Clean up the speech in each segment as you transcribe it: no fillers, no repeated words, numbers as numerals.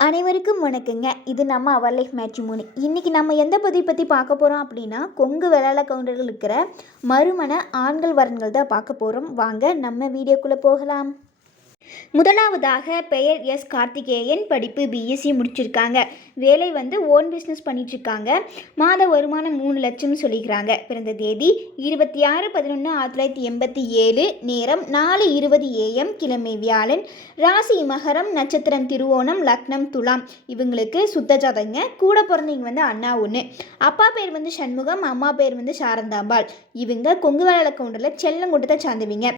அனைவருக்கும் வணக்கங்க. இது நம்ம அவர் லைஃப் மேட்ரிமோனி. இன்றைக்கி நம்ம எந்த பதிவு பற்றி பார்க்க போகிறோம் அப்படின்னா, கொங்கு வேளாள கவுண்டர்கள் இருக்கிற மறுமண ஆண்கள் வரன்கள் தான் பார்க்க போகிறோம். வாங்க நம்ம வீடியோக்குள்ளே போகலாம். முதலாவதாக பெயர் எஸ் கார்த்திகேயன். படிப்பு பிஎஸ்சி முடிச்சிருக்காங்க. வேலை ஓன் பிஸ்னஸ் பண்ணிகிட்ருக்காங்க. மாத வருமானம் 3 லட்சம் சொல்லிக்கிறாங்க. பிறந்த தேதி 26/11/1987. நேரம் 4:20 AM. கிழமை வியாழன். ராசி மகரம். நட்சத்திரம் திருவோணம். லக்னம் துலாம். இவங்களுக்கு சுத்த ஜாதகங்க. கூட பிறந்தவங்க அண்ணா ஒன்று. அப்பா பேர் சண்முகம். அம்மா பேர் சாரந்தாம்பாள். இவங்க கொங்கு வேளாள கவுண்டரில் செல்லங்கொட்டத்தை சார்ந்தவங்க.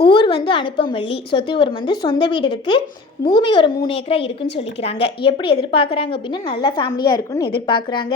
ஊர் அனுப்பமல்லி. சொத்து விவரம் சொந்த வீடு இருக்குது. பூமி ஒரு 3 ஏக்கரா இருக்குன்னு சொல்லிக்கிறாங்க. எப்படி எதிர்பார்க்குறாங்க அப்படின்னா நல்ல ஃபேமிலியாக இருக்குன்னு எதிர்பார்க்குறாங்க.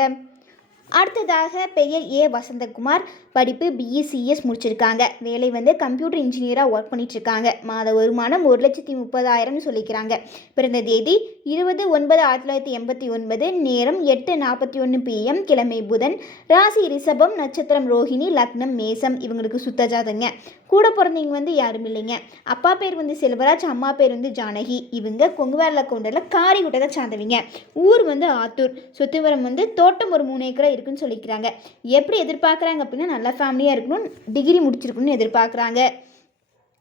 அடுத்ததாக பெயர் ஏ வசந்தகுமார். படிப்பு பிஇசிஎஸ் முடிச்சிருக்காங்க. வேலை கம்ப்யூட்டர் இன்ஜினியராக ஒர்க் பண்ணிகிட்ருக்காங்க. மாத வருமானம் 1,30,000 சொல்லிக்கிறாங்க. பிறந்த தேதி 20/9/1989. நேரம் 8:41 PM. கிழமை புதன். ராசி ரிஷபம். நட்சத்திரம் ரோஹிணி. லக்னம் மேசம். இவங்களுக்கு சுத்த ஜாதகங்க. கூட பிறந்தவங்க யாரும் இல்லைங்க. அப்பா பேர் செல்வராஜ். அம்மா பேர் ஜானகி. இவங்க கொங்கு வேளாள கவுண்டரில் காரிகுட்டத்தை சார்ந்தவங்க. ஊர் ஆத்தூர். சொத்து விவரம் தோட்டம் ஒரு 3 ஏக்கரா இருக்குன்னு சொல்லிக்கிறாங்க. எப்படி எதிர்பார்க்குறாங்க அப்படின்னா நல்ல ஃபேமிலியாக இருக்கணும், டிகிரி முடிச்சிருக்கணும்னு எதிர்பார்க்குறாங்க.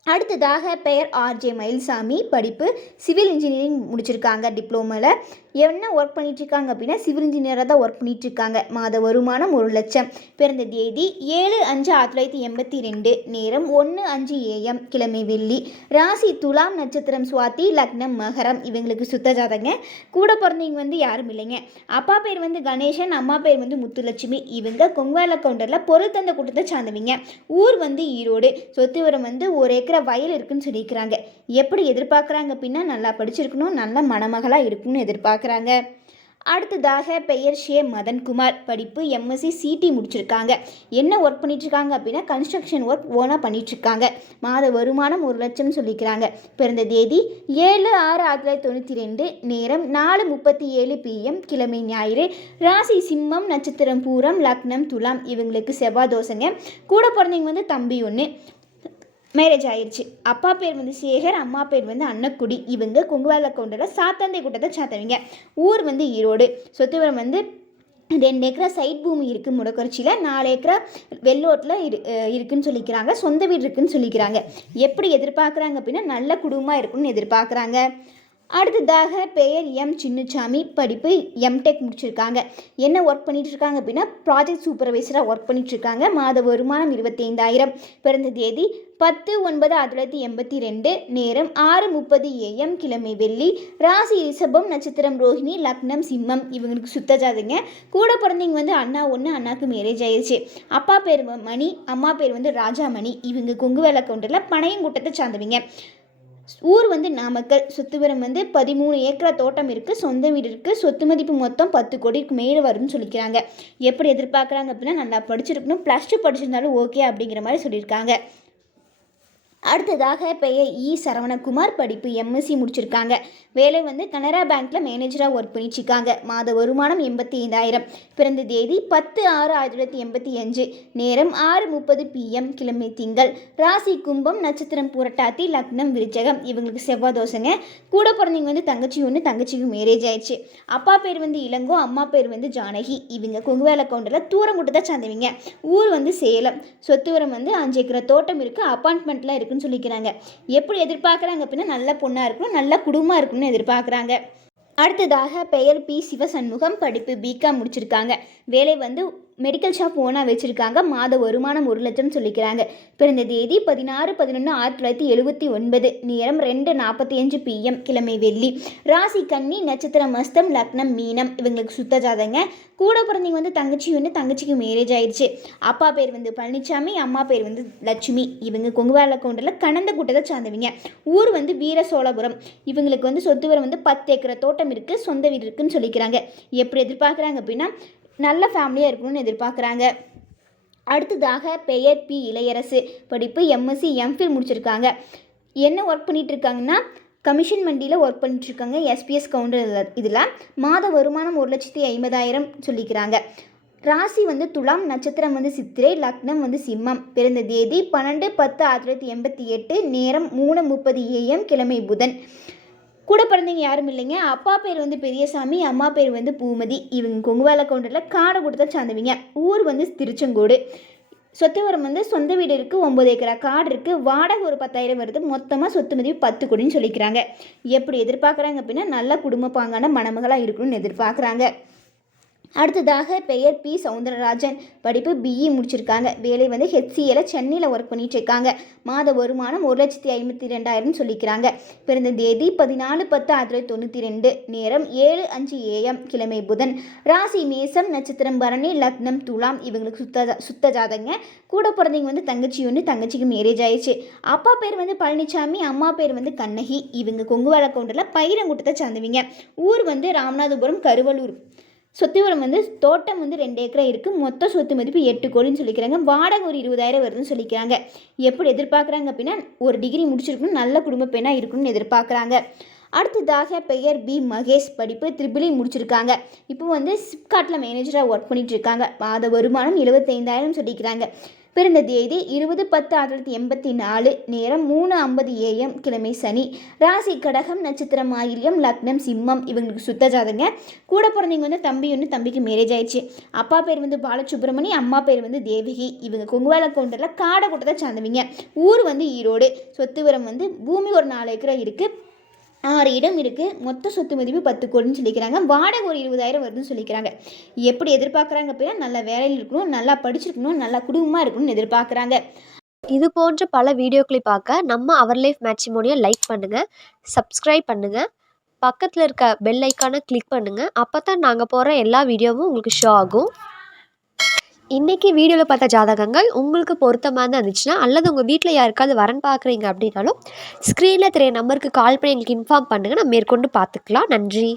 அடுத்ததாக பெயர் ஆர்ஜே மயில்சாமி. படிப்பு சிவில் இன்ஜினியரிங் முடிச்சிருக்காங்க. டிப்ளோமாவில் என்ன ஒர்க் பண்ணிகிட்ருக்காங்க அப்படின்னா சிவில் இன்ஜினியராக தான் ஒர்க் பண்ணிகிட்ருக்காங்க. மாத வருமானம் 1 லட்சம். பிறந்த தேதி 7/5/1982. நேரம் 1:05 AM. கிழமை வெள்ளி. ராசி துலாம். நட்சத்திரம் சுவாதி. லக்னம் மகரம். இவங்களுக்கு சுத்த ஜாதகங்க. கூட பிறந்தவங்க யாரும் இல்லைங்க. அப்பா பேர் கணேசன். அம்மா பேர் முத்துலட்சுமி. இவங்க கொங்கு வேளாள கவுண்டரில் பொருள் தந்த கூட்டத்தை சார்ந்தவங்க. ஊர் ஈரோடு. சொத்து விவரம் 1 ஏக்கரா வயல் இருக்குன்னு சொல்லியிருக்கிறாங்க. எப்படி எதிர்பார்க்குறாங்க அப்படின்னா நல்லா படிச்சிருக்கணும், நல்ல மணமகளாக இருக்குன்னு எதிர்பார்க்குறாங்க. அடுத்ததாக பெயர் ஷே மதன்குமார். படிப்பு எம்எஸ்சி சிடி முடிச்சிருக்காங்க. என்ன ஒர்க் பண்ணிகிட்ருக்காங்க அப்படின்னா கன்ஸ்ட்ரக்ஷன் ஒர்க் ஓனாக பண்ணிகிட்ருக்காங்க. மாத வருமானம் 1 லட்சம் சொல்லிக்கிறாங்க. பிறந்த தேதி 7/6/1992. நேரம் 4:37 PM. கிழமை ஞாயிறு. ராசி சிம்மம். நட்சத்திரம் பூரம். லக்னம் துலாம். இவங்களுக்கு செவ்வாய் தோசைங்க. கூட பிறந்தவங்க தம்பி ஒன்று. மேரேஜ் ஆயிடுச்சு. அப்பா பேர் சேகர். அம்மா பேர் அன்னக்குடி. இவங்க கொங்கு வேளாள கவுண்டரில் சாத்தந்தை கூட்டத்தை சாத்தவங்க. ஊர் ஈரோடு. சொத்து விவரம் 2 ஏக்கரா சைட் பூமி இருக்குது முடக்குறிச்சியில். 4 ஏக்கரா வெள்ளோட்டில் இருக்குன்னு சொல்லிக்கிறாங்க. சொந்த வீடு இருக்குன்னு சொல்லிக்கிறாங்க. எப்படி எதிர்பார்க்குறாங்க அப்படின்னா நல்ல குடும்பமாக இருக்குன்னு எதிர்பார்க்குறாங்க. அடுத்ததாக பெயர் எம் சின்னசாமி. படிப்பு எம்டெக் முடிச்சிருக்காங்க. என்ன ஒர்க் பண்ணிகிட்ருக்காங்க அப்படின்னா ப்ராஜெக்ட் சூப்பர்வைசராக ஒர்க் பண்ணிகிட்ருக்காங்க. மாத வருமானம் 25,000. பிறந்த தேதி 10/9/1982. நேரம் 6:30 AM. கிழமை வெள்ளி. ராசி ரிஷபம். நட்சத்திரம் ரோஹிணி. லக்னம் சிம்மம். இவங்களுக்கு சுத்த ஜாதகங்க. கூட பிறந்தவங்க அண்ணா ஒன்று. அண்ணாவுக்கு மேரேஜ் ஆயிடுச்சு. அப்பா பேர் மணி. அம்மா பேர் ராஜாமணி. இவங்க கொங்கு வேளாள கவுண்டரில் பனையங்கூட்டத்தை சார்ந்தவங்க. ஊர் நாமக்கல். சொத்து விவரம் 13 ஏக்கரா தோட்டம் இருக்குது. சொந்த வீடு இருக்குது. சொத்து மதிப்பு மொத்தம் 10 கோடிக்கு மேலே வரும்னு சொல்லிக்கிறாங்க. எப்படி எதிர்பார்க்குறாங்க அப்படின்னா நல்லா படிச்சிருக்கணும், +2 படிச்சிருந்தாலும் ஓகே அப்படிங்கிற மாதிரி சொல்லியிருக்காங்க. அடுத்ததாக பெயர் இ சரவணகுமார். படிப்பு எம்எஸ்சி முடிச்சிருக்காங்க. வேலை கனரா பேங்க்கில் மேனேஜராக ஒர்க் பண்ணிட்டுருக்காங்க. மாத வருமானம் 85,000. பிறந்த தேதி 10/6/1985. நேரம் 6:30 PM. கிழமை திங்கள். ராசி கும்பம். நட்சத்திரம் புரட்டாத்தி. லக்னம் விருச்சகம். இவங்களுக்கு செவ்வாய் தோசைங்க. கூட பிறந்தவங்க தங்கச்சி ஒன்று. தங்கச்சிக்கு மேரேஜ் ஆயிடுச்சு. அப்பா பேர் இளங்கோ. அம்மா பேர் ஜானகி. இவங்க கொங்கு வேளாள கவுண்டரில் தூரங்குட்டு தான் சார்ந்தவங்க. ஊர் சேலம். சொத்து விவரம் 5 ஏக்கரா தோட்டம் இருக்குது. அப்பார்ட்மெண்ட்லாம் இருக்குன்னு சொல்லிக்கிறாங்க. எப்படி எதிர்பார்க்குறாங்க அப்படின்னா நல்ல பொண்ணாக இருக்கணும், நல்ல குடும்பமாக இருக்கணும்னு எதிர்பார்க்குறாங்க. அடுத்ததாக பெயர் பி சிவசண்முகம். படிப்பு பிகாம் முடிச்சிருக்காங்க. வேலை மெடிக்கல் ஷாப் ஓனாக வச்சுருக்காங்க. மாத வருமானம் 1 லட்சம் சொல்லிக்கிறாங்க. பிறந்த தேதி 16/11/1979. நேரம் 2:45 PM. கிழமை வெள்ளி. ராசி கன்னி. நட்சத்திரம் மஸ்தம். லக்னம் மீனம். இவங்களுக்கு சுத்த ஜாதகங்க. கூட பிறந்தவங்க தங்கச்சி ஒன்று. தங்கச்சிக்கு மேரேஜ் ஆயிடுச்சு. அப்பா பேர் பழனிசாமி. அம்மா பேர் லட்சுமி. இவங்க கொங்கு வேளாள கவுண்டரில் கணந்த கூட்டத்தை சார்ந்தவங்க. ஊர் வீர சோழபுரம். இவங்களுக்கு சொத்து விவரம் 10 ஏக்கரா தோட்டம் இருக்குது. சொந்த வீடு இருக்குன்னு சொல்லிக்கிறாங்க. எப்படி எதிர்பார்க்குறாங்க அப்படின்னா நல்ல ஃபேமிலியாக இருக்கணும்னு எதிர்பார்க்குறாங்க. அடுத்ததாக பெயர் பி இளையரசு. படிப்பு எம்எஸ்சி எம்ஃபில் முடிச்சிருக்காங்க. என்ன ஒர்க் பண்ணிகிட்ருக்காங்கன்னா கமிஷன் மண்டியில் ஒர்க் பண்ணிட்டுருக்காங்க. எஸ்பிஎஸ் கவுண்டர். இதில் மாத வருமானம் 1,50,000 சொல்லிக்கிறாங்க. ராசி துலாம். நட்சத்திரம் சித்திரை. லக்னம் சிம்மம். பிறந்த தேதி 12/10/1988. நேரம் 3:30 AM. கிழமை புதன். கூட பிறந்தவங்க யாரும் இல்லைங்க. அப்பா பேர் வந்து பெரியசாமி, அம்மா பேர் வந்து பூமதி. இவங்க கொங்கு வேலை கவுண்டரில் காடகுடத்தை சார்ந்தவங்க. ஊர் வந்து திருச்செங்கோடு. சொத்து வரம் வந்து சொந்த வீடு இருக்குது, 9 ஏக்கரா காடு இருக்குது, வாடகை ஒரு 10,000 வருது, மொத்தமாக சொத்து மதிப்பு 10 கோடின்னு சொல்லிக்கிறாங்க. எப்படி எதிர்பார்க்குறாங்க அப்படின்னா நல்ல குடும்ப பாங்கான மணமகளாக இருக்கணும்னு எதிர்பார்க்குறாங்க. அடுத்ததாக பெயர் பி சவுந்தரராஜன். படிப்பு பிஇ முடிச்சிருக்காங்க. வேலை வந்து ஹெச்சிஎல் சென்னையில் ஒர்க் பண்ணிட்டு இருக்காங்க. மாத வருமானம் 1,52,000 சொல்லிக்கிறாங்க. பிறந்த தேதி 14/10/1992. நேரம் 7:05 AM. கிழமை புதன். ராசி மேசம். நட்சத்திரம் பரணி. லக்னம் துலாம். இவங்களுக்கு சுத்த ஜாதங்க. கூட பிறந்தவங்க வந்து தங்கச்சி ஒன்று, தங்கச்சிக்கு மேரேஜ் ஆயிடுச்சு. அப்பா பேர் வந்து பழனிசாமி, அம்மா பேர் வந்து கண்ணகி. இவங்க கொங்கு வேலை கவுண்டரில் பயிரங்குட்டத்தை சார்ந்தவங்க. ஊர் வந்து ராமநாதபுரம், கருவலூர். சொத்து வரம் வந்து தோட்டம் வந்து 2 ஏக்கரா இருக்குது. மொத்த சொத்து மதிப்பு 8 கோடின்னு சொல்லிக்கிறாங்க. வாடகை ஒரு 20,000 வருதுன்னு சொல்லிக்கிறாங்க. எப்படி எதிர்பார்க்குறாங்க அப்படின்னா ஒரு டிகிரி முடிச்சிருக்கணும், நல்ல குடும்ப பெண்ணாக இருக்கணும்னு எதிர்பார்க்குறாங்க. அடுத்ததாக பெயர் பி மகேஷ். படிப்பு ட்ரிபிள் இ முடிச்சிருக்காங்க. இப்போ வந்து சிப்காட்டில் மேனேஜராக ஒர்க் பண்ணிட்டு இருக்காங்க. மாத வருமானம் 75,000 சொல்லிக்கிறாங்க. பிறந்த தேதி 20/10/1984. நேரம் 3:50 AM. கிழமை சனி. ராசி கடகம். நட்சத்திரம் ஆயில்யம். லக்னம் சிம்மம். இவங்களுக்கு சுத்த ஜாதங்க. கூட பிறந்தவங்க வந்து தம்பி ஒன்று, தம்பிக்கு மேரேஜ் ஆயிடுச்சு. அப்பா பேர் வந்து பாலசுப்ரமணி, அம்மா பேர் வந்து தேவகி. இவங்க கொங்கு வேலை கவுண்டரில் காடகுட்டத்தை சார்ந்தவங்க. ஊர் வந்து ஈரோடு. சொத்து வரம் வந்து பூமி ஒரு 4 ஏக்கரா இருக்குது, 6 இடம் இருக்குது. மொத்த சொத்து மதிப்பு 10 கோடின்னு சொல்லிக்கிறாங்க. வாடகை ஒரு 20,000 வருதுன்னு சொல்லிக்கிறாங்க. எப்படி எதிர்பார்க்குறாங்க அப்படின்னா நல்ல வேலையில் இருக்கணும், நல்லா படிச்சிருக்கணும், நல்லா குடும்பமாக இருக்கணும்னு எதிர்பார்க்குறாங்க. இது போன்ற பல வீடியோக்களை பார்க்க நம்ம அவர் லைஃப் மேட்ரிமோனியை லைக் பண்ணுங்கள், சப்ஸ்கிரைப் பண்ணுங்கள், பக்கத்தில் இருக்க பெல் ஐக்கானை கிளிக் பண்ணுங்கள். அப்போ தான் நாங்கள் போடுற எல்லா வீடியோவும் உங்களுக்கு ஷோ ஆகும். இன்றைக்கி வீடியோவில் பார்த்த ஜாதகங்கள் உங்களுக்கு பொருத்தமாக இருந்துச்சுன்னா அல்லது உங்கள் வீட்டில் யாருக்காவது வரன் பார்க்குறீங்க அப்படின்னாலும் ஸ்க்ரீனில் தெரிய நம்பருக்கு கால் பண்ணி எங்களுக்கு இன்ஃபார்ம் பண்ணுங்கள். நம்ம மேற்கொண்டு பார்த்துக்கலாம். நன்றி.